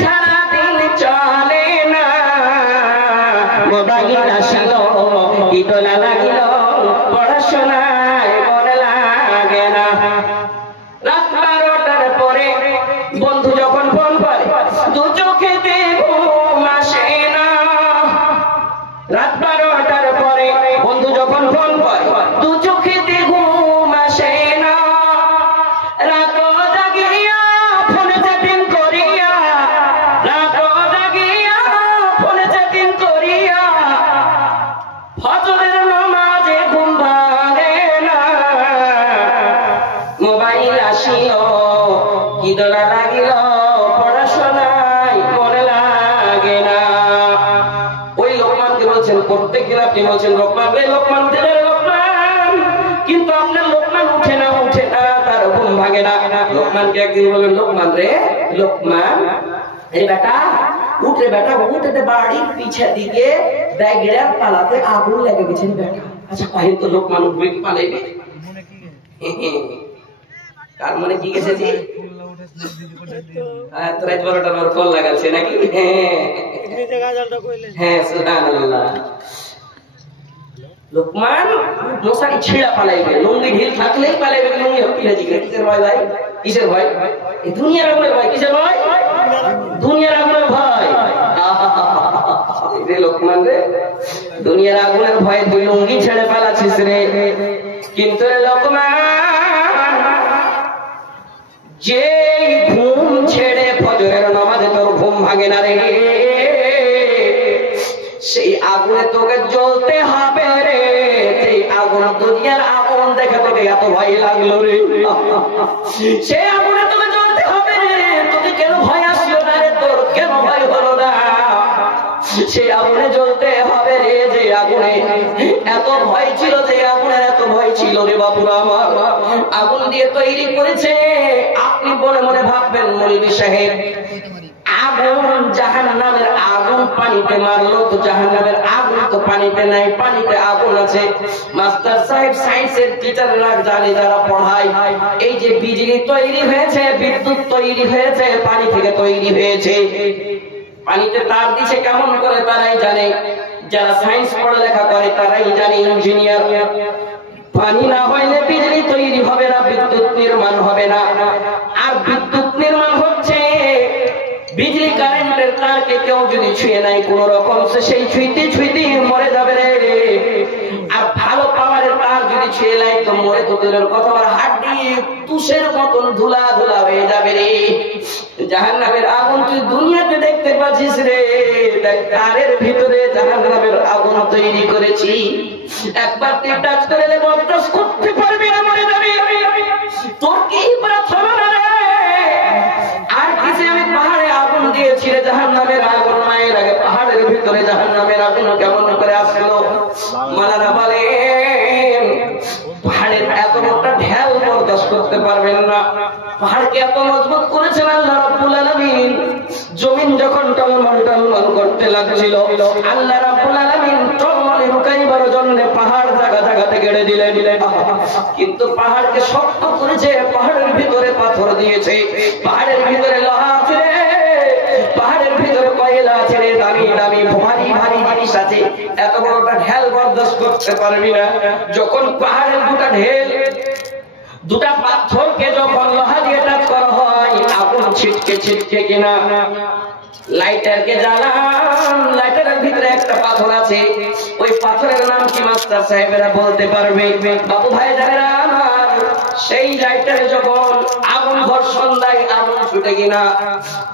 ছাড়া দিন চলে না, মোবাইল আসিল ইতলা লাগিল, পড়াশোনায় মনে লাগে না। রাত 12টার পরে বন্ধু যখন ফোন করে, দু চোখেতে ঘুম আসে না। রাত 12টার পরে বন্ধু যখন ফোন করে, দু চোখেতে ঘুম আসে না। রাত জাগিয়া ফোনে চ্যাটিং করিয়া, রাত জাগিয়া ফোনে চ্যাটিং করিয়া, ফজরের নামাজে ঘুম ভাঙে না। মোবাইল আসিল কি দোলা লাগিল, পড়াশোনায় মনে লাগে না। ওই লোকমানকে বলছেন, প্রত্যেক দিন আপনি বলছেন লোকমান রে লোকমান উঠে যাবে লোকমান, কিন্তু আপনার লোকমান উঠে না তার ঘুম ভাঙে না। লোকমানকে একদিন বললেন, লোকমান রে লোকমান, এই বেটা উঠ রে বেটা, উঠে বাড়ির পিছে দিকে ব্যাগের পালাতে আগুন লেগে গেছে বেটা। আচ্ছা কাহিনী তো লোকমান উঠবে কি পালাইবে? কার মনে কি গেছে জি? তোরা 12টার পর ফোন লাগাচ্ছে নাকি? হ্যাঁ সুবহানাল্লাহ। লোকমান মশারি ছিঁড়া পালাইবে, লুঙ্গি ঢিল থাকলেই পালাইবে। লুঙ্গি হপিলে জিগে কিসের ভয় ভাই? কিসের ভয়? এই দুনিয়ার আগুনের ভয়। কিসের ভয়? দুনিয়ার আগুনের ভয়। রে লোকমান রে, দুনিয়ার আগুনের ভয় তুই লুঙ্গি ছেড়ে পালাচ্ছিস রে। কিন্তু রে লোকমান, যে ঘুম ছেড়ে ফজরের নামাজে তোর ঘুম ভাঙে না রে, সেই আগুনে তোকে জ্বলতে হবে রে। সেই আগুন, দুনিয়ার আগুন দেখে তোকে এত ভয় লাগলো রে, সেই আগুনে তোকে জ্বলতে হবে রে। তোকে কেন ভয় আসলো না রে? তোর কেন ভয় হলো না? সেই আগুনে জ্বলতে হবে রে, যে আগুনে এত ভয় ছিল, যে আগুনের এত ভয় ছিল রে বাপুরা আমার। আগুন দিয়ে তৈরি করেছে। আপনি মনে মনে ভাববেন মৌলভী সাহেব, আগুন জাহান্নামের আগুন পানিতে মারলো, তো জাহান্নামের আগুন তো পানিতে নাই, পানিতে আগুন আছে। মাস্টার সাহেব সায়েন্সের টিচাররা জানে, যারা পড়ায়, এই যে বিজলি তৈরি হয়েছে, বিদ্যুৎ তৈরি হয়েছে, পানি থেকে তৈরি হয়েছে। পানিতে তার দিছে কেমন করে তারাই জানে, যারা সায়েন্স পড়ালেখা করে তারাই জানে, ইঞ্জিনিয়ার। পানি না হইলে বিজলি তৈরি হবে না, বিদ্যুৎ নির্মাণ হবে না। আর বিদ্যুৎ নির্মাণ হচ্ছে বিজলি কারেন্টের তারকে কেউ যদি ছুঁয়ে নাই কোন রকম, সেই ছুঁইতে ছুঁইতে মরে যাবে রে। আর ভালো পাওয়ারের তার যদি ছুঁয়ে নাই তো মরে তো দূরের কথা, হাড্ডি তুষের মতন ধুলা ধুলা হয়ে যাবে রে। জাহান্নামের আগুন তুই দুনিয়াতে দেখতে পাচ্ছিস রে, তারের ভিতরে জাহান্নামের আগুন তৈরি করেছি। একবার তুই টাচ করে দেবো, টাচ করতে পারবি না, মরে যাবি। তোর কি প্রার্থনা রে? আর কিসে আমি পাহাড়ে আগুন দিয়েছি রে, জাহান্নামের আগুন। মায়ের আগে পাহাড়ের ভিতরে জাহান্নামের আগুন কেমন করে আসলো? মালানা বলেন, পাহাড়ের এত একটা ঢেউ বরদাস্ত করতে পারবেন না। পাহাড়কে এত মজবুত করেছেন আল্লাহ রাব্বুল আলামিন। জমিন যখন টলমল টলমল করতে লাগছিল, আল্লাহ রাব্বুল আলামিন টলমলে রুকাইবার জন্য পাহাড় জায়গা জায়গাতে গেড়ে দিলেন। কিন্তু পাহাড়কে শক্ত করেছে, পাহাড়ের ভিতরে পাথর দিয়েছে, পাহাড়ের ভিতরে লোহা আছে রে, পাহাড়ের ভিতরে কয়লা আছে রে, দামি দামি ভারী ভারী জিনিস আছে। এত বড় একটা ঢেল বরদাস্ত করতে পারবি না। যখন পাহাড়ের দুটা পাথরকে যখন লোহা দিয়ে টাচ করা হয়, আগুন ছিটকে ছিটকে কিনা। লাইটারকে জ্বালান, লাইটারের ভিতরে একটা পাথর আছে, ওই পাথরের নাম কি মাস্টার সাহেবেরা বলতে পারবে? বাবু ভাই যারা আমার, সেই লাইটারে যখন আগুন ঘর্ষণ দেয়, আগুন ছুটে কিনা।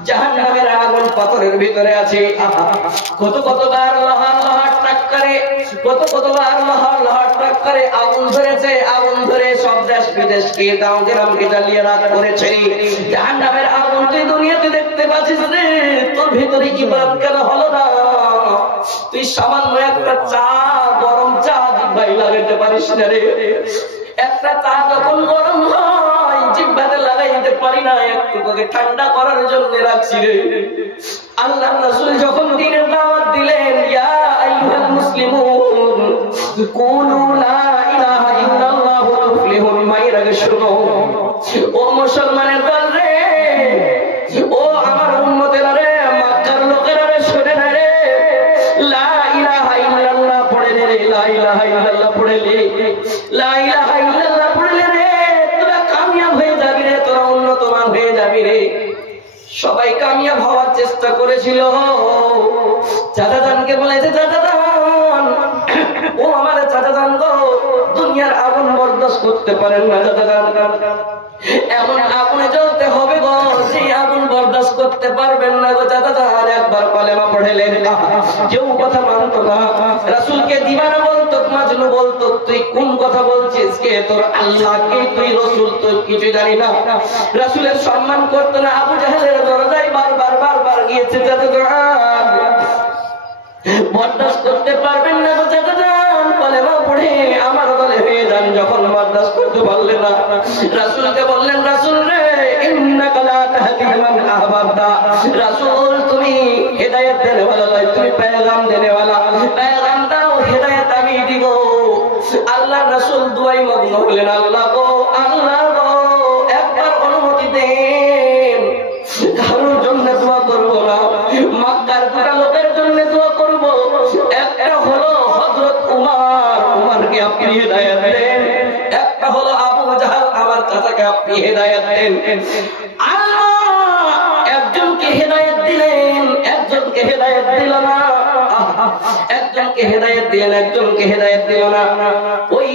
জাহান্নামের আগুন পাথরের ভিতরে আছে। কতবার লোহার টাক্কারে, কতবার লোহার টাক্কারে আগুন ধরেছে, আগুন ধরে সব দেশ বিদেশকে গাঁও গ্রামকে জ্বালিয়ে রাত করেছে। জাহান্নামের আগুন তুই দুনিয়াতে দেখতে পাচ্ছিস রে, তোর ভিতরে কি বাদ কেন হলো না? তুই সামান্য একটা চা, গরম চা জিহ্বায় লাগাইতে পারিস না রে। একটা চা যখন গরম হয় জিহ্বাতে লাগাইতে পারি না, একটু তোকে ঠান্ডা করার জন্য রাখছি রে। আল্লাহর রাসূল যখন দ্বীনের দাওয়াত দিলেন, ইয়া আইয়ুহাল মুসলিমুন কুলু লা ইলাহা ইল্লাল্লাহু তুফলিহুন, মায়ের আগে শুনো, ও মুসলমানের দল রে, ও আমার উম্মতেরা রে, সবাই কামিয়াব হওয়ার চেষ্টা করেছিল। চাচা জানকে বলেছে, চাচা জান, ও আমার চাচা জান গো, দুনিয়ার আগুন বরদাস্ত করতে পারেন না চাচা জান, এমন আগুনে জ্বলতে হবে গো, সেই আগুন বরদাস্ত করতে পারবেন না গো চাচা জান। একবার কলেমা পড়লেন, কেউ কথা মানতো না। রাসূলকে দিওয়ানা বলতো, মাজনু বলতো, তুই কোন কথা বলছিস, কে তোর আল্লাহ, কে তুই রাসূল, তুই কিছু জানি না। রাসূলের সম্মান করতো না। আবু জাহেলের দরজায় বারবার গিয়েছে, চাচা জান বরদাস্ত করতে পারবেন না গো চাচা জান, কলেমা পড়ে আমার দলে হয়ে যান। যখন বরদাস্ত করতে পারলেন না, রাসূলকে বললেন, রাসূল রে, ইন্নাকা লা তাহদি মান আহবাবতা, রাসূল তুমি হেদায়েত দেনেওয়ালা নয়, তুমি পেগাম দেনেওয়ালা, পেগাম দাও, হেদায়েত আমি দিব। আল্লাহর রাসূল দুআয় মগ্ন হলেন, আল্লাহ গো, আল্লাহ গো, একবার অনুমতি দেন, কারোর জন্য দোয়া করব না, মক্কার দুটা লোকের জন্য দোয়া করব। একটা হলো হযরত উমরকে আপনি হেদায়েত দেন, একটা হলো আবু জাহল আমার চাচাকে আপনি হেদায়েত দেন। আল্লাহ একজনকে হেদায়েত দিলেন, একজনকে হেদায়েত দিল না, একজনকে হেদায়েত দিলেন, একজনকে হেদায়েত দিল না। ওই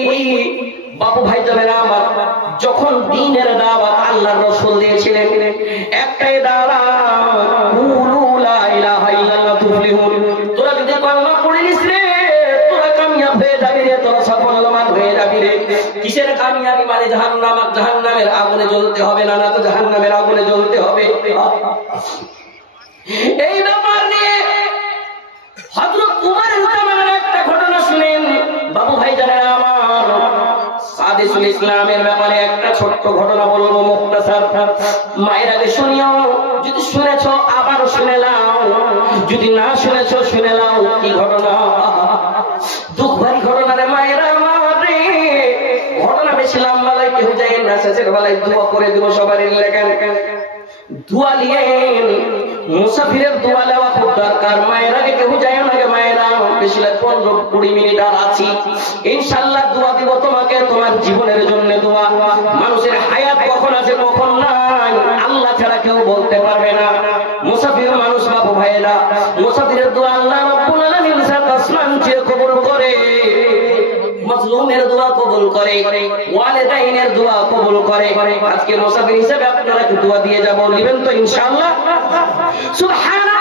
বাবু ভাই যাবেন আমার, যখন দ্বীনের দাওয়াত আল্লাহর রাসূল দিয়েছিলেন, একটাই দাওয়াত, কুলু লা ইলাহা ইল্লাল্লাহ তুফলিহুন, তোরা যদি কলমা পড়ে নিস রে, তোরা কামিয়াব হয়ে যাবি রে, তোরা সফলমান হয়ে যাবি রে। কিসের কামিয়াবি? মানে জাহান্নামের আগুনে জ্বলতে হবে না, না তো জাহান্নামের আগুনে জ্বলতে হবে। এই ব্যাপার নিয়ে হযরত উমরের জামানার একটা ঘটনা শুনেন বাবু ভাই জানেন আমার। সাদিসুল ইসলামের ব্যাপারে একটা ছোট্ট ঘটনা বলবো, মুখতাসার। মায়ের আগে শুনিও, যদি শুনেছো আবার শুনে নাও, যদি না শুনেছো শুনে নাও। কি ঘটনা? দুঃখ ভারী ঘটনা রে মায়েরা আমার রে। ঘটনা বেশি লম্বা লাগে, কেউ যায় না, শেষের বেলায় দোয়া করে দিব সবারই লেখেন। দোয়া নিয়েন, মুসাফিরের দোয়া নেওয়া খুব দরকার। মায়ের আগে কেউ যায় না, মায়েরা বেশি 15-20 মিনিট আর আছি, ইনশাআল্লাহ দোয়া দিব তোমাকে, তোমার জীবনের জন্য দোয়া। মানুষের হায়াত কখন আছে কখন নাই আল্লাহ ছাড়া কেউ বলতে পারবে না। মুসাফির মানুষ বাবু ভাইরা, মুসাফিরের দোয়া আল্লাহ রাব্বুল আলামিন সাত আসমান চেয়ে কবুল করে, মাজলুমের দোয়া কবুল করে, ওয়ালিদাইনের দোয়া কবুল করে। আজকে মুসাফির হিসেবে আপনারা দোয়া দিয়ে যাব, নেবেন তো ইনশাআল্লাহ? সুবহানাল্লাহ।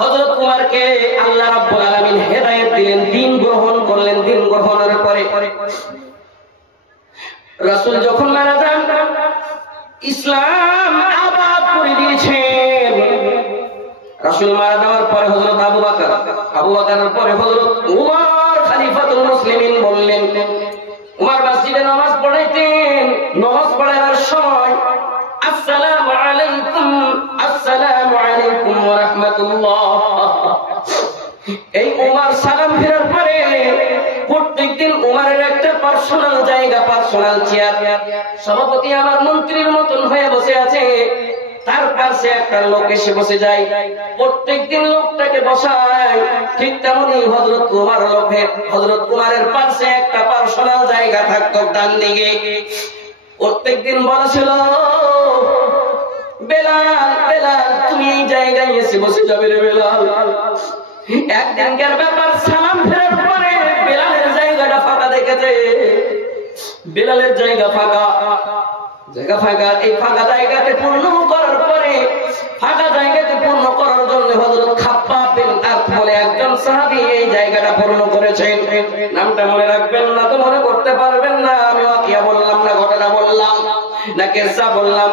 হযরত উমরকে আল্লাহ রাব্বুল আলামিন হেদায়েত দিলেন, দ্বীন গ্রহণ করলেন। দ্বীন গ্রহণের পরে রাসূল যখন মারা যান, ইসলাম আবাদ করে দিয়েছেন। রাসূল মারা যাওয়ার পরে হযরত আবু বকরের পরে হযরত উমর খলিফাতুল মুসলিমিন বললেন, উমর মসজিদে নামাজ পড়াইতেন। নামাজ পড়ানোর সময় আসসালামু আলাইকুম ওয়া রাহমাতুল্লাহ, এই উমর সালাম ফেরার পরে প্রত্যেকদিন উমরের একটা পার্সোনাল জায়গা, পার্সোনাল চেয়ার, সভাপতি আমার মন্ত্রীর মতন হয়ে বসে আছে, তার পাশে একটা লোক এসে বসে যায়। প্রত্যেকদিন লোকটাকে বসায়, ঠিক তেমনি হযরত উমরের পাশে একটা পার্সোনাল জায়গা থাকতো ডান দিকে। প্রত্যেকদিন বলা ছিল, বেলাল তুমি এই জায়গায় এসে বসে যাবে রে বেলাল। একদিনকার ব্যাপার, সালাম ফেরার পরে বেলালের জায়গাটা ফাঁকা দেখেছে। বেলালের জায়গা ফাঁকা। এই ফাঁকা জায়গাতে পূর্ণ করার পরে, ফাঁকা জায়গাতে পূর্ণ করার জন্য হযরত খাব্বাব বিন আরত বলে একজন সাহাবী এই জায়গাটা পূর্ণ করেছেন। নামটা মনে রাখবেন না তো মনে করতে পারবেন না, আমি ওয়াকিয়া বললাম না ঘটনা বললাম না কিসসা বললাম।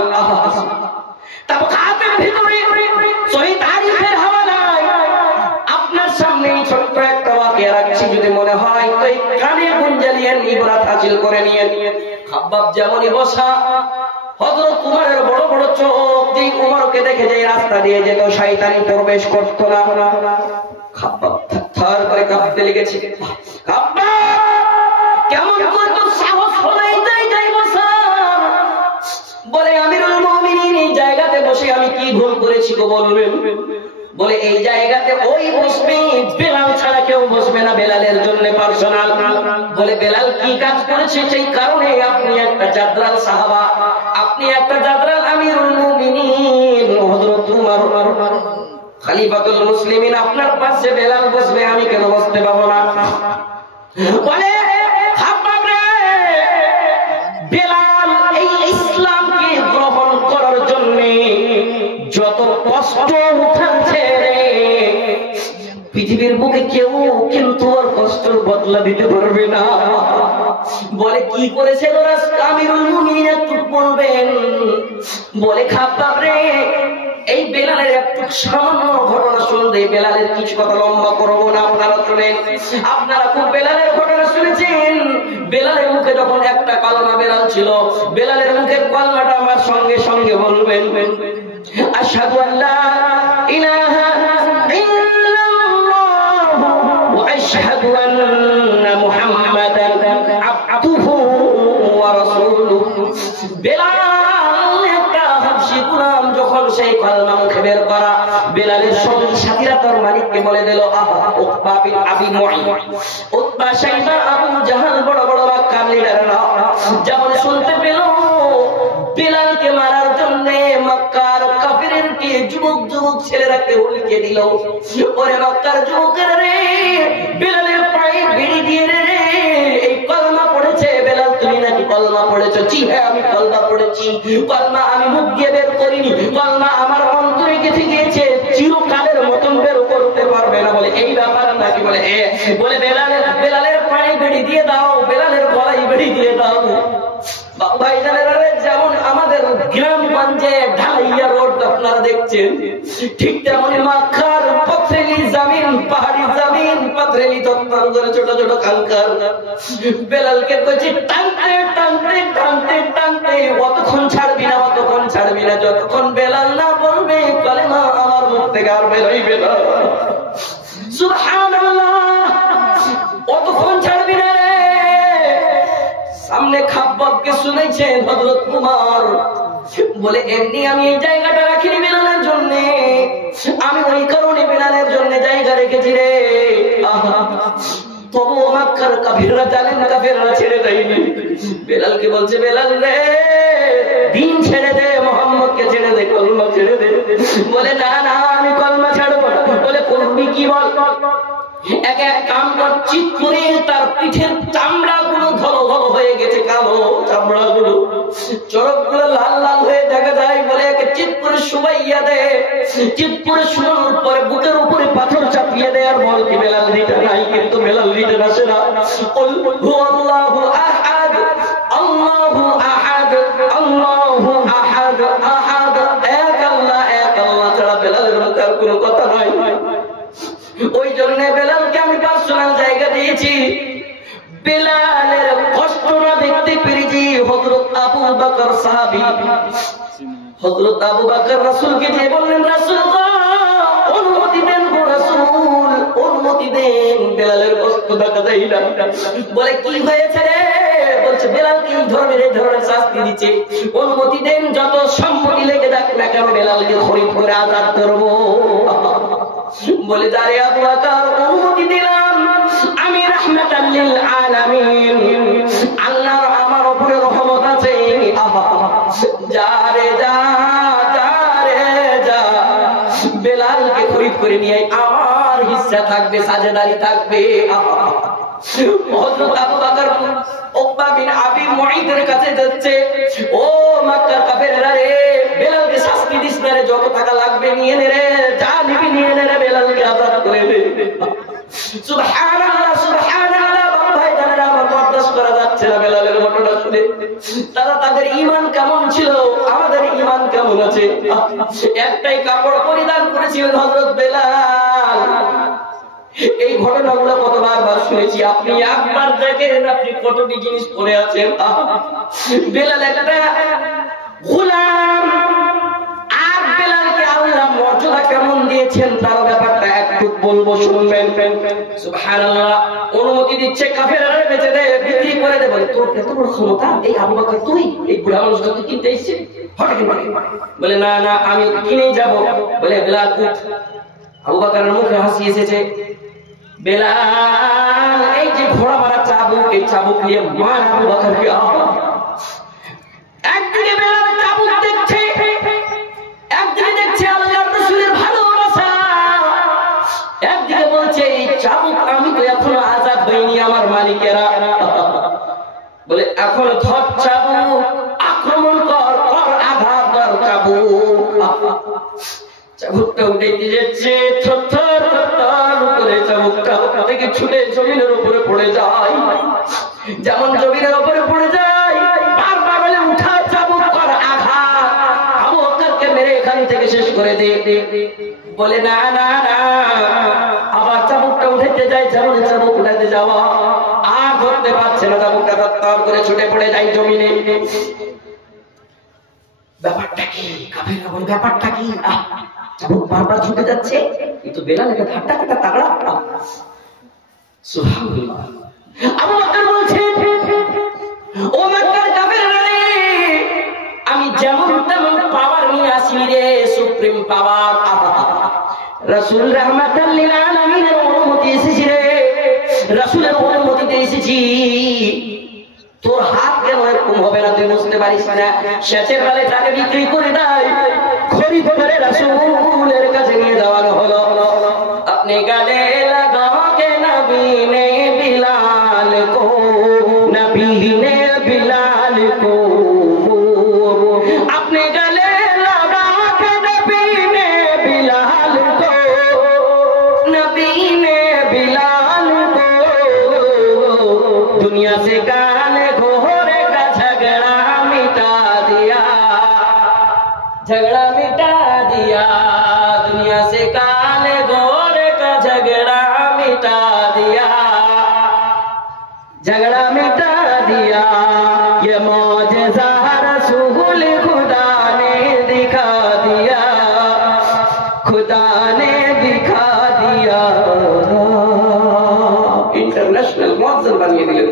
তাবকাতের ভিতরে সহিহ তারিখের হাওয়ালায় আপনার সামনে ছোট্ট একটা ওয়াকিয়া রাখছি, যদি মনে হয় তো এই কানে গুঞ্জালিয়েন, ইবরাত হাসিল করে নিয়েন। খাব্বাব যেমনই বসা, হযরত উমরের বড় বড় চোখ দিয়ে উমরকে দেখে যে রাস্তা দিয়ে যেত, শয়তানি প্রবেশ করত না। খাব্বাব থর করে কাঁপতে লেগেছে। খাব্বাব কেমন করে তোর সাহস হলো এই জায়গায় বসা? বলে আমিরুল মুমিনিন, এই জায়গাতে বসে আমি কি ভুল করেছি গো বলবেন? বলে এই জায়গাতে ওই বসবে, বেলাল ছাড়া কেউ বসবে না, বেলালের জন্য পার্সোনাল। বলে বেলাল কি কাজ করেছে? সেই কারণে আপনি একটা জাদরাল সাহাবা, আপনি একটা জাদরাল আমিরুল মুমিনিন, খলিফাতুল মুসলিমিন আপনার পাশে বেলাল বসবে, আমি কেন বসতে পাবো না? বলে খাব্বাব রে, বেলাল এই ইসলামকে গ্রহণ করার জন্য যত কষ্ট উঠাচ্ছে রে, পৃথিবীর বুকে কেউ কিন্তু ওর কষ্টের বদলা দিতে পারবে না। বলে কি করেছে ওরা আমিরুল মুমিনিন একটু বলবেন? বলে খাব্বাব রে, এই বেলালের একটু সামান্য ঘটনা শুনতে, বেলালের কিছু কথা লম্বা করবো না, আপনারা শুনেন। আপনারা খুব বেলালের ঘটনা শুনেছেন। বেলালের মুখে যখন একটা কালমা বেরাল ছিল, বেলালের মুখের কালমাটা আমার সঙ্গে সঙ্গে বলবেন, আশহাদু আল্লা ইলাহা ইল্লাল্লাহ ওয়া আশহাদু আন্না মুহাম্মাদান আবদুহু ওয়া রাসূলুহু। বেলাল যখন সেই কালমা মুখে বের করা, বেলালের সঙ্গী সাথীরা তার মালিককে বলে দিল, উতবা বিন আবি মুঈত, উতবা, শাইবা, আবু জাহাল, বড় বড় মক্কার লিডাররা যেমন শুনতে পেল বেলালকে মারার জন্য মক্কার কাফিরকে যুবক যুবক ছেলেরাকে হুমকি দিল, ওরে মক্কার যুবকের রে, বেলালের পায়ে বেড়ি দিয়ে রে, এই কালমা পড়েছে বেলাল, তুমি নাকি কালমা পড়েছো? জি হ্যাঁ, আমি কালমা পড়েছি। কালমা আমি মুখ দিয়ে বের করিনি, কালমা আমার অন্তরে গেঁথে গিয়েছে, চিরকালের মতন বের করতে পারবে না। বলে এই ব্যাপার নাকি? বলে বলে বেলালের পায়ে বেড়ি দিয়ে দাও, বেলালের গলায় বেড়ি দিয়ে দাও। ভাই জানেন, যেমন আমাদের গ্রামগঞ্জে ঢালাইয়া রোড আপনারা দেখছেন, ঠিক তেমনি মক্কার পথরেলি জমিন, পাহাড়ি জমিন, পথরেলি তত্ত্বান করে ছোট ছোট কালকার বেলালকে কইছে টানতে টানতে টানতে টানতে, অতক্ষণ ছাড়বি না, অতক্ষণ ছাড়বি না, যতক্ষণ বেলাল না বলবে কালেমা আমার মুখ থেকে আর বেরোইবে না। সুবহানাল্লাহ, অতক্ষণ ছাড়বি না। সামনে খাব্বাবকে শুনেছেন হযরত উমর, বলে এমনি আমি এই জায়গাটা রাখিনি বেলালের জন্য, আমি ওই কারণে বেলালের জন্য জায়গা রেখেছি রে। তবু মক্কার কাফিররা জানেন, কাফিররা ছেড়ে দেয়নি। বেলালকে বলছে, বেলাল রে, দিন ছেড়ে দে, মুহাম্মদকে ছেড়ে দে, কলমা ছেড়ে দে। বলে না না, আমি কলমা ছাড়বো না। বলে করবি কি বল? এক এক কাম কর, চিৎ করে তার পিঠের চামড়া গুলো ধলো ধলো হয়ে গেছে, কালো চামড়া গুলো, চরক গুলো লাল লাল হয়ে দেখা যায়। বলে একে চিৎ করে শুবাইয়া দে, চিৎ করে শুনোর পরে বুকের উপরে পাথর চাপিয়ে দে, আর বল কি বেলাল রিটার্ন নাই? কিন্তু বেলাল রিটার্ন আসে না। কুল হুয়াল্লাহু আহাদ, আল্লাহু আহাদ, আল্লাহু আহাদ, আহাদ, এক আল্লাহ, এক আল্লাহ ছাড়া বেলালের মুখে আর কোনো কথা নাই। ওই জন্য বেলালকে আমি পার্সোনাল জায়গা দিয়েছি। বেলালের কষ্ট না দেখতে পেরেছি হযরত আবু বকর সাহাবী, হযরত আবু বকর রাসূলকে যে বললেন, রাসূল অনুমতি দেন গো রাসূল, অনুমতি দেন, বেলালের কষ্ট দেখা যায় না। বলে কি হয়েছে রে? বলছে বেলালকে এই ধরনের শাস্তি দিচ্ছে, অনুমতি দেন, যত সম্পত্তি লেগে যাক না কেন বেলালকে খরিদ করে আজাদ করবো। বলে যারে আবু বকর অনুমতি দিলাম, আমি রাহমাতাল লিল আলামিন, আল্লাহর আমার উপরে রহমত আছে, যারে যা যারে যা, বেলালকে খরিদ করে নিয়ে আমার হিস্সা থাকবে, সাজেদারি থাকবে। হযরত আবু বকর উকবা বিন আবি মুঈতের কাছে যাচ্ছে, ও মক্কার কাফেররা রে, বেলালকে শাস্তি দিস না রে, যত টাকা লাগবে নিয়ে নে রে, যা নিবি নিয়ে নে রে, বেলালকে আজাদ করে দে। সুবহানাল্লাহ, সুবহানাল্লাহ। ভাই জানেন, আমার বরদাস্ত করা যাচ্ছে না বেলালের ঘটনা শুনে। তারা তাদের ঈমান কেমন ছিল, আমাদের ঈমান কেমন আছে? একটাই কাপড় পরিধান করেছিলেন হযরত বেলাল। এই ঘটনাগুলো কতবার শুনেছি, আপনি একবার দেখেন আপনি কতটি জিনিস পড়ে আছেন। বেলাল একটা গোলাম, আর বেলালকে আল্লাহ মর্যাদা কেমন দিয়েছেন তার ব্যাপারটা একটু বলবো, শুনবেন। সুবহানাল্লাহ। অনুমতি দিচ্ছে, কাফেররা বেচে দে, বিক্রি করে দে। বলে তোর এত বড় ক্ষমতা, এই আবু বকর তুই এই বুড়া মানুষটা তুই কিনতে এসেছিস? বলে না না, আমি কিনেই যাবো। বলে বেলাল উঠ। আবু বকরের মুখে হাসি এসেছে। বেলাল এই যে ঘোড়া মারা চাবুক, এই চাবুক নিয়ে মার আবু বকরকে। একদিকে বেলাল চাবুক দেখছে, একদিকে দেখছে আল্লাহর রাসূলের ভালোবাসা এখন ধর চাবুক, আক্রমণ কর, কর আঘাত, কর চাবুক। চাবুকটা উঠে যাচ্ছে, থরথর থরথর করে চাবুকটা থেকে ছুটে জমিনের উপরে পড়ে যায়। যেমন জমিনের উপরে পড়ে যায়, বারবার বলে উঠা চাবুক, কর আঘাত, আবু বকরকে মেরে এখান থেকে শেষ করে দে। বলে না না না, আবার চাবুকটা উঠাতে যায়, যেমন চাবুক উঠাতে যাওয়া আর ধরতে পারছে না, চাবুকটা তর করে ছুটে পড়ে যায় জমিনে। ব্যাপারটা কি? কাফেররা বলে ব্যাপারটা কি? চাবুক বারবার ছুটে যাচ্ছে, কিন্তু বেলাল এটা ধাক্কা কাটা তাগড়া। সুবহানাল্লাহ। আবু বকর বলছে, ও মক্কার কাফেররা রে, আমি যেমন তেমন পাওয়ার নিয়ে আসি রে, সুপ্রিম পাওয়ার। রাসূল রাহমাতাল লিল আলামিনের অনুমতি এসেছি রে, রাসূলের অনুমতিতে এসেছি। তোর হাত কেন এরকম হবে না তুই বুঝতে পারিস না? সেচের বেলে তাকে বিক্রি করে দেয়, খরিদ করে রাসূলের কাছে নিয়ে যাওয়ানো হলো। আপনি গালে লাগাকে নবী নে বিলাল কো, নবী নে বিলাল কো, আপনি গালে লাগাকে নবী নে বিলাল কো, নবী নে বিলাল কো, दुनिया से गाने घोरे का झगड़ा मिटा दिया, झगड़ा मिटा दिया, दुनिया से काले घोरे का झगड़ा मिटा दिया, झगड़ा मिटा दिया, ये मौजज़ा रसूल खुदा ने दिखा दिया, खुदा ने दिखा दिया। इंटरनेशनल मुअज्जिन बनिए दिले।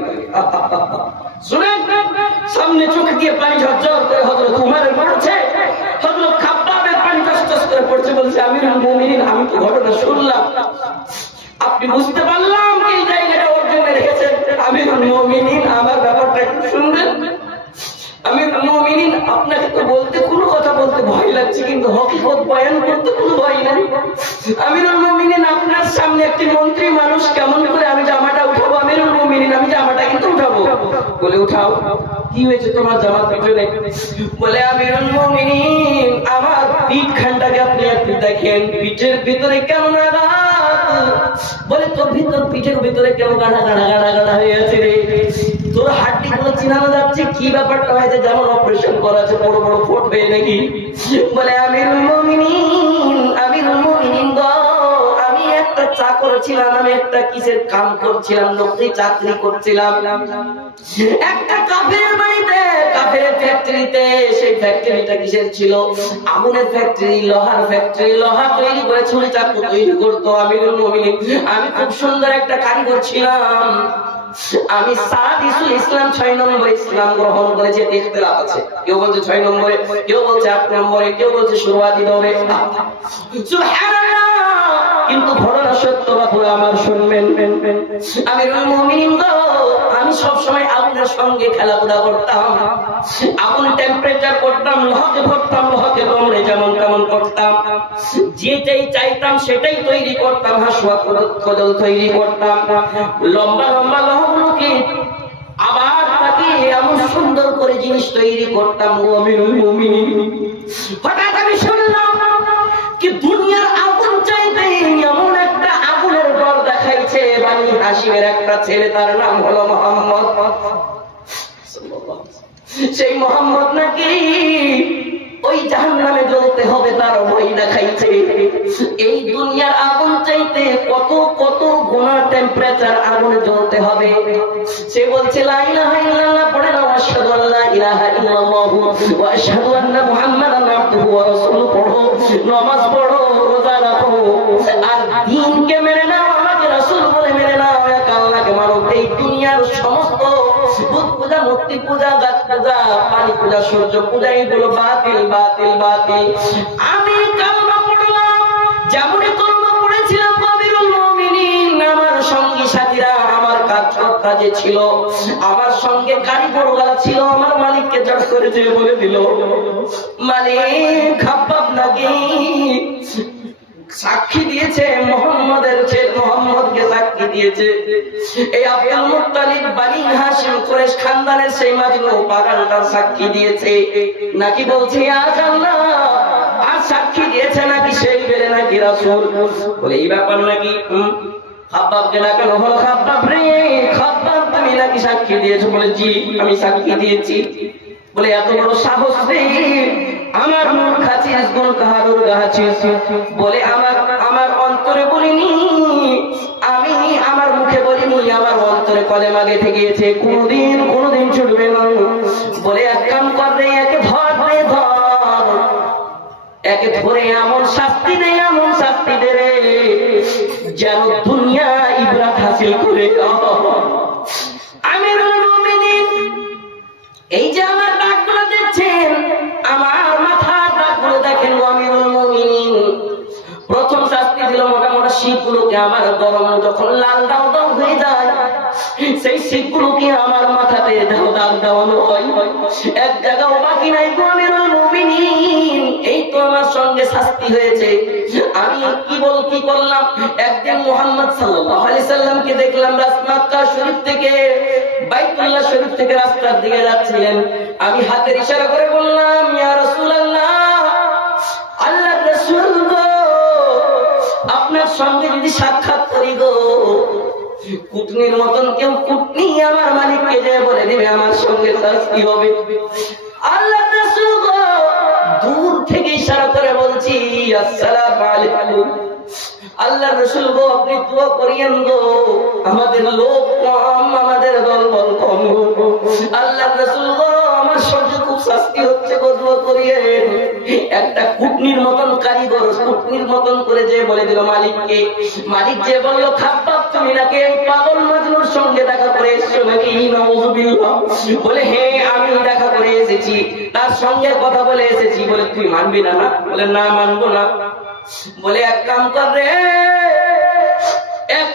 শুনেন, সামনে চোখে দিয়ে পানি ঝরঝর করে হযরত উমরের পড়ছে, হযরত খাব্বাবের পানি টস করে পড়ছে। বলছে আমিরুল মুমিনিন, আমি তো ঘটনা শুনলাম, আপনি বুঝতে পারলাম কি এই জায়গাটা ওর জন্য রেখেছেন। আমিরুল মুমিনিন, আমার ব্যাপারটা একটু শুনবেন। আমিরুল মুমিনিন, আপনাকে তো বলতে কোনো কথা বলতে ভয় লাগছে, কিন্তু হকিকত বয়ান করতে কোনো ভয় নাই। আমিরুল মুমিনিন, আপনার সামনে একটি মন্ত্রী মানুষ, কেমন করে আমি জামাটা উঠাবো? আমিরুল মুমিনিন, আমি জামাটা কিন্তু উঠাবো। বলে উঠাও। কি হয়েছে তোমার জামার পিছনে? বলে আমিরুল মুমিনিন, আমার পিঠ খানটাকে আপনি একটু দেখেন, পিঠের ভিতরে কেমন আঘাত। বলে তোর পিঠের ভিতরে কেমন গাড়া গাড়া গাড়া গাড়া হয়ে আছে রে, তোর হাড্ডি গুলো চিনানো যাচ্ছে, কি ব্যাপারটা হয়েছে? যেমন অপারেশন করা আছে, বড় বড় ফোট হয়ে নাকি? বলে আমিরুল মুমিনিন, আমিরুল মুমিনিন গো, আমি একটা চাকর ছিলাম, আমি একটা কিসের কাম করছিলাম, নকরি চাকরি করছিলাম একটা কাফের বাড়িতে, কাফের ফ্যাক্টরিতে। সেই ফ্যাক্টরিটা কিসের ছিল? আগুনের ফ্যাক্টরি, লোহার ফ্যাক্টরি, লোহা তৈরি করে ছুরি চাকু তৈরি করতো আমিরুল মুমিনিন। আমি খুব সুন্দর একটা কারিগর ছিলাম। আমি সাদিসুল ইসলাম 6 নম্বর ইসলাম গ্রহণ করেছি। ইখতিলাফ আছে, কেউ বলছে 6 নম্বরে, কেউ বলছে 8 নম্বরে, কেউ বলছে শুরুয়াতি দৌড়ে। সুবহানাল্লাহ। কিন্তু ঘটনা সত্য বাবু আমার শুনবেন। আমিরুল মুমিনিন গো, আমি সব সময় আগুনের সঙ্গে খেলাধুলা করতাম, আগুন টেম্পারেচার করতাম, লোহাকে ভরতাম, লোহাকে দমড়ে যেমন তেমন করতাম, যেটাই চাইতাম সেটাই তৈরি করতাম, হাসুয়া কদল তৈরি করতাম, লম্বা লম্বা লোহাগুলোকে আবার তাকে এমন সুন্দর করে জিনিস তৈরি করতাম। আমিরুল মুমিনিন, হঠাৎ আমি শুনলাম কি দুনিয়ার আগুন চাইতে এমন একটা আগুনের ঘর দেখাইছে বানি হাশিমের একটা ছেলে, তার নাম হলো মোহাম্মদ। সেই মোহাম্মদ নাকি ওই জাহান্নামে জ্বলতে হবে, তার ভয় দেখাইছে। এই দুনিয়ার আগুন চাইতে কত কত গুণা টেম্পারেচার আগুনে জ্বলতে হবে। সে বলছে লা ইলাহা ইল্লাল্লাহ পড়ে নাও, আশহাদু আল্লা ইলাহা ইল্লাল্লাহু ওয়া আশহাদু আন্না মুহাম্মাদান আবদুহু ওয়া রাসূলুহু পড়ো, নামাজ পড়ো, রোজা রাখো, আর দ্বীনকে মেনে নাও, আমাকে রাসূল বলে মেনে নাও, এক আল্লাহকে মানো। এই দুনিয়ার সমস্ত বুত পূজা, মূর্তি পূজা, গাছ পূজা, পানি পূজা, সূর্য পূজা, এগুলো বাতিল বাতিল বাতিল। আমি কালমা পড়লাম, যেমনই কালমা পড়েছিলাম আমিরুল মুমিনিন, আমার সঙ্গী সাথীরা আমার কাজে ছিল, আমার সঙ্গে কারিগর গালা ছিল, আমার মালিককে জড় করে দিয়ে বলে দিল, মালিক খাব্বাব নাকি সাক্ষী দিয়েছে মোহাম্মদের ছেলে, মোহাম্মদকে সাক্ষী দিয়ে দিয়েছে। এই আব্দুল মুত্তালিব বানি হাশিম কুরাইশ খানদানের সেই মাজনু বাগানটার সাক্ষী দিয়েছে নাকি বলছে আজ আল্লাহ আর সাক্ষী দিয়েছে নাকি সেই বেলে নাকি রাসূল বলে এই ব্যাপার নাকি খাব্বাবকে ডাকানো হলো, খাব্বাব রে খাব্বাব তুমি নাকি সাক্ষী দিয়েছো? বলে জি আমি সাক্ষী দিয়েছি। বলে এত বড় সাহস রে, আমার মুখ খাচিস গুণ কাহারুর গাছিস বলে আমার অন্তরে বলিনি, আমি আমার মুখে বলিনি, আমার অন্তরে কলেমা গেঁথে গিয়েছে, কোনদিন ছুটবে না। বলে এক কাম কর রে, একে ধর রে ধর, একে ধরে এমন শাস্তি দে, এমন শাস্তি দে রে যেন দুনিয়া ইবরাত হাসিল করে। আমিরুল মুমিনিন এই যে আমার দাগগুলো দেখছেন, আমার মাথার দাগগুলো দেখেন আমিরুল মুমিনিন। প্রথম শাস্তি দিল মোটামোটা শিখগুলোকে আমার গরম যখন লাল দাও দাও হয়ে যায়, সেই শিখগুলোকে আমার মাথাতে দাও দাগ দেওয়ানো হয়, এক জায়গাও বাকি নাই গো আমিরুল মুমিনিন। এই তো আমার সঙ্গে শাস্তি হয়েছে। আমি কি করলাম, একদিন মুহাম্মদ সাল্লাল্লাহু আলাইহি সাল্লামকে দেখলাম মক্কা শরীফ থেকে বাইতুল্লাহ শরীফ থেকে রাস্তার দিকে যাচ্ছিলেন। আমি হাতের ইশারা করে বললাম ইয়া রাসূলুল্লাহ, আল্লাহর রাসূল গো, আপনার সঙ্গে যদি সাক্ষাৎ করি গো, কুটনির মতন কেউ কুটনি আমার মালিককে যে বলে দিবে আমার সঙ্গে শাস্তি হবে। আল্লাহর রাসূল গো, দূর থেকে ইশারা করে বলছি আসসালামু আলাইকুম। আল্লাহর রাসূল গো, আপনি দোয়া করিয়েন গো, আমাদের লোক কম, আমাদের দলবল কম গো। আল্লাহর রাসূল গো, আমার সঙ্গে খুব শাস্তি হচ্ছে গো, দোয়া করিয়েন। একটা কুটনির মতন কারিগর কুটনির মতন করে যে বলে দিল মালিককে। মালিক যে বলল খাব্বাব তুমি নাকি পাগল মাজনুর সঙ্গে দেখা করে এসেছো নাকি? নাউযুবিল্লাহ। বলে হ্যাঁ আমি দেখা করে এসেছি, তার সঙ্গে কথা বলে এসেছি। বলে তুই মানবি না? না। বলে না মানবো না। বলে এক কাম কর রে, এক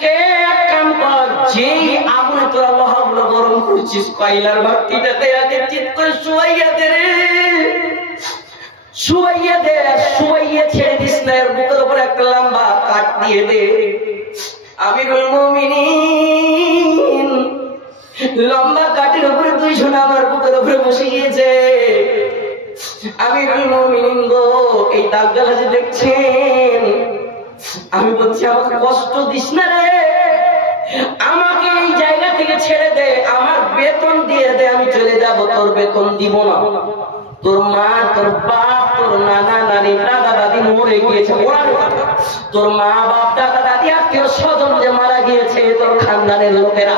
কাম কর, যেই আগুনে তোরা লোহাগুলো গরম করছিস কয়লার ভাটিটাতে আগে চিৎ করে শুয়াইয়া দে রে, শুয়াইয়া দে, শুয়াইয়া ছেড়ে দিস না, এর বুকের উপর একটা লম্বা কাঠ দিয়ে দে। আমিরুল মুমিনিন লম্বা কাঠের উপরে দুইজন আমার বুকের উপরে বসে গিয়েছে। আমিরুল মুমিনিন গো, এই দাগগুলো যে দেখছেন, আমি বলছি আমাকে কষ্ট দিস না রে, আমাকে এই জায়গা থেকে ছেড়ে দে, আমার বেতন দিয়ে দে, আমি চলে যাব, তোর বেতন দিব না। তোর মা, তোর বাপ, তোর নানা নানি, দাদা দাদি মরে গিয়েছে, তোর মা বাপ দাদা দাদি আত্মীয় স্বজন যে মারা গিয়েছে, তোর খানদানের লোকেরা,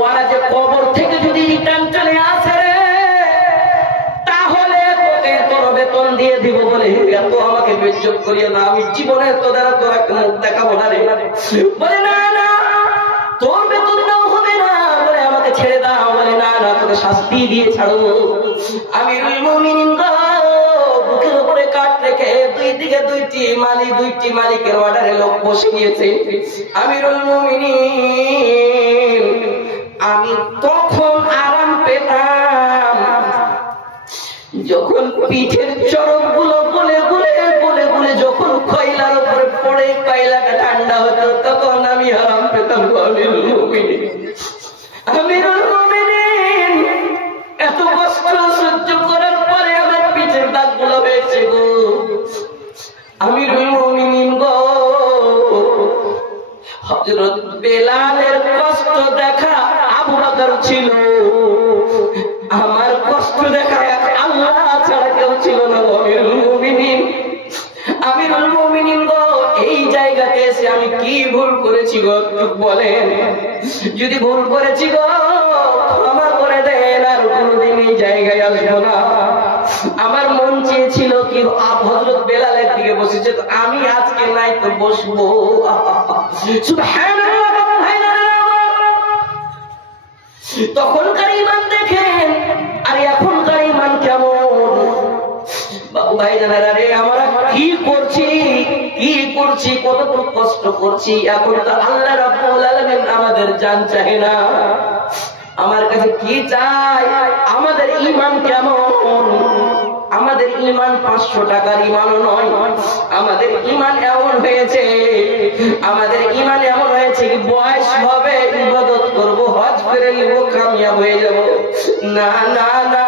ওরা যে কবর থেকে যদি রিটার্ন চলে আসে রে, তাহলে তোকে তোর বেতন দিয়ে দিব। বলে এত আমাকে বেজ্জত করিও না, আমি জীবনে তোদের তোরা মুখ দেখাবো না রে। বলে না না, তোর বেতন দাও হবে না, বলে আমাকে ছেড়ে দাও। বলে না না, তোকে শাস্তি দিয়ে ছাড়বো। আমিরুল মুমিনিন গো, বুকের উপরে কাঠ রেখে দুই দিকে দুইটি মালিকের অর্ডারে লোক বসে গিয়েছে। আমিরুল মুমিনিন আমি তখন আরাম পেতাম যখন পিঠের চরক গুলো গলে গলে গলে গলে যখন কয়লার উপরে পড়ে কয়লাটা ঠান্ডা হতো, তখন আমি আরাম পেতাম। আমিরুল মুমিনিন এত কষ্ট সহ্য করার পরে আমার পিঠের দাগ গুলো হয়েছে গো। আমিরুল মুমিনিন গো, হযরত বেলালের কষ্ট দেখা আবু বকর ছিল, আমার কষ্ট দেখা আল্লাহ ছাড়া কেউ ছিল না। আমিরুল মুমিনিন গো, এই জায়গাতে এসে আমি কি ভুল করেছি গো বলেন? যদি ভুল করেছি গো ক্ষমা করে দেন, আর কোনদিন এই জায়গায় আসবো না। আমার মন চেয়েছিল কি হযরত বেলালের দিকে বসেছে, তো আমি আজকে নাই তো বসবো। সুবহানাল্লাহ। তখনকার ঈমান দেখেন আর এখনকার ঈমান কেমন। বাবু ভাই জানারা রে, আমরা কি করছি, কত কষ্ট করছি। এখন তো আল্লাহ রাব্বুল আলামিন আমাদের জান চায় না, আমার কাছে কি চাই? আমাদের ঈমান কেমন? আমাদের ঈমান 500 টাকার ঈমানও নয়। আমাদের ঈমান এমন হয়েছে, আমাদের ঈমান এমন হয়েছে বয়স হবে ইবাদত করব, হজ করে নিব, কামিয়াব হয়ে যাব। না না না,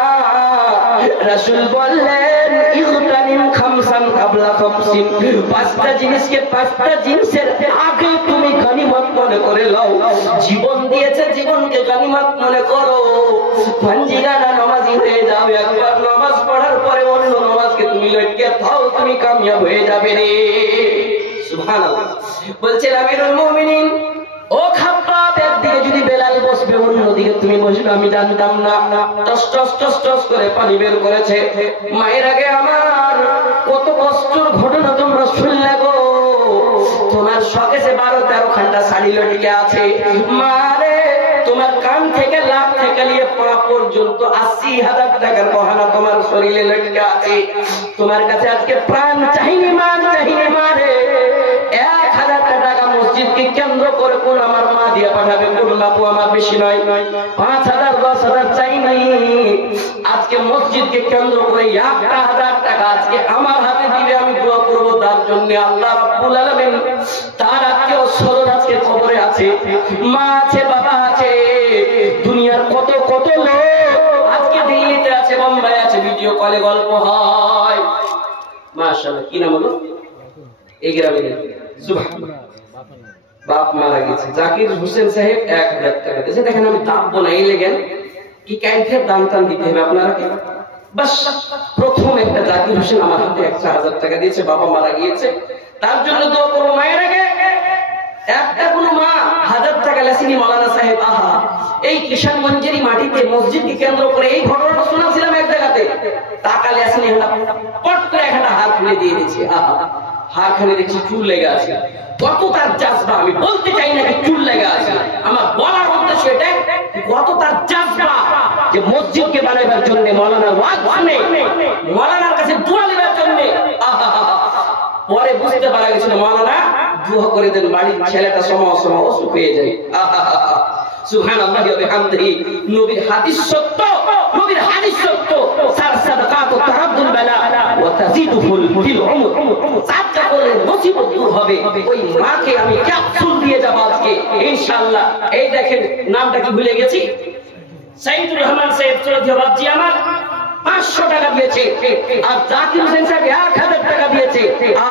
রাসূল বললেন ইগতানিম খামসান কাবলা খামসিন, পাঁচটা জিনিসকে পাঁচটা জিনিসের আগে তুমি গনিমত মনে করে লও। জীবন দিয়েছে, জীবনকে গনিমত মনে করো। ফাঞ্জিগানা নামাজি হয়ে যাও, একবার নামাজ পড়ার পরে অন্য নামাজকে তুমি লটকে থাও, তুমি কামিয়াব হয়ে যাবে রে। সুবহানাল্লাহ। বলছেন আমিরুল মুমিনিন, ও খাব্বাব, একদিকে যদি বেলাল বসবে অন্যদিকে তুমি বসবে, আমি জানতাম না। টস টস টস টস করে পানি বের করেছে। মায়ের আগে আমার কত কষ্টের ঘটনা তোমরা শুনলে গো। তোমার শখেছে 12-13 ঘন্টা শাড়ি লটকে আছে। মারে তোমার কান থেকে লাখ থেকে নিয়ে পা পর্যন্ত 80,000 টাকার গহনা তোমার শরীরে লটকে আছে। তোমার কাছে আজকে প্রাণ চাহিনি মা, চাহিনি মারে 1000 টাকা মসজিদকে কেন্দ্র করে কোন আমার মা দিয়ে পাঠাবে, কোন বাপু আমার বেশি নয়, 5,000 10,000 চাই নাই। আজকে মসজিদকে কেন্দ্র করে 1,000 টাকা আজকে আমার হাতে দিলে আমি দোয়া করব তার জন্য। আল্লাহ রাব্বুল আলামিন তার আত্মীয় স্বজন আজকে কবরে আছে, মা আছে, বাবা আছে, দুনিয়ার কত কত লোক আজকে দিল্লিতে আছে, বোম্বাই আছে, ভিডিও কলে গল্প হয়। মাশাআল্লাহ, কি নাম হলো এই গ্রামে? সুবহানাল্লাহ। বাপ মারা গেছে, জাকির হোসেন সাহেব 1000 টাকা দিয়েছে। দেখেন আমি দাম বলাই লেগেন কি কাইফের দাম টান দিতে হবে আপনারা কি? বাস প্রথম একটা জাকির হোসেন আমার হাতে 1000 টাকা দিয়েছে, বাবা মারা গিয়েছে, তার জন্য দোয়া করো। মায়ের আগে একটা কোন মা 1000 টাকা লেসিনি মাওলানা সাহেব। আহা, এই কিষানগঞ্জেরই মাটিতে মসজিদকে কেন্দ্র করে এই ঘটনাটা শোনাছিলাম এক জায়গাতে। টাকা লেসিনি পট করে একটা হাত খুলে দিয়ে দিয়েছে। আহা, হাতখানে দেখছি চুল লেগে আছে। কত তার জাজবা, আমি বলতে চাই না কি চুল লেগে আছে, আমার বলার উদ্দেশ্য এটাই কত তার জাজবা যে মসজিদকে বানাবার জন্য মাওলানার ওয়াজ শুনে, মাওলানার কাছে দোয়া নেবার জন্য। পরে বুঝতে পারা গেছিল মাওলানা দোয়া করে দেন, বাড়ির ছেলেটা সময় সময় অসুখ হয়ে যায়। সুবহানাল্লাহি ওয়া বিহামদিহি। নবীর হাদিস সত্য, নবীর হাদিস সত্য। সাদাকাতু তারাদ্দুল বালা ওয়া তাজিদুল ফিল উমর। সাদকা করলে মুসিবত দূর হবে। ওই মাকে আমি ক্যাপসুল দিয়ে যাব আজকে ইনশাআল্লাহ। এই দেখেন নামটা কি ভুলে গেছি, সাইদুর রহমান সাহেব চৌধুরী বাবজি আমার 500 টাকা দিয়েছে, আর জাকির হোসেন সাহেব 1000 টাকা দিয়েছে।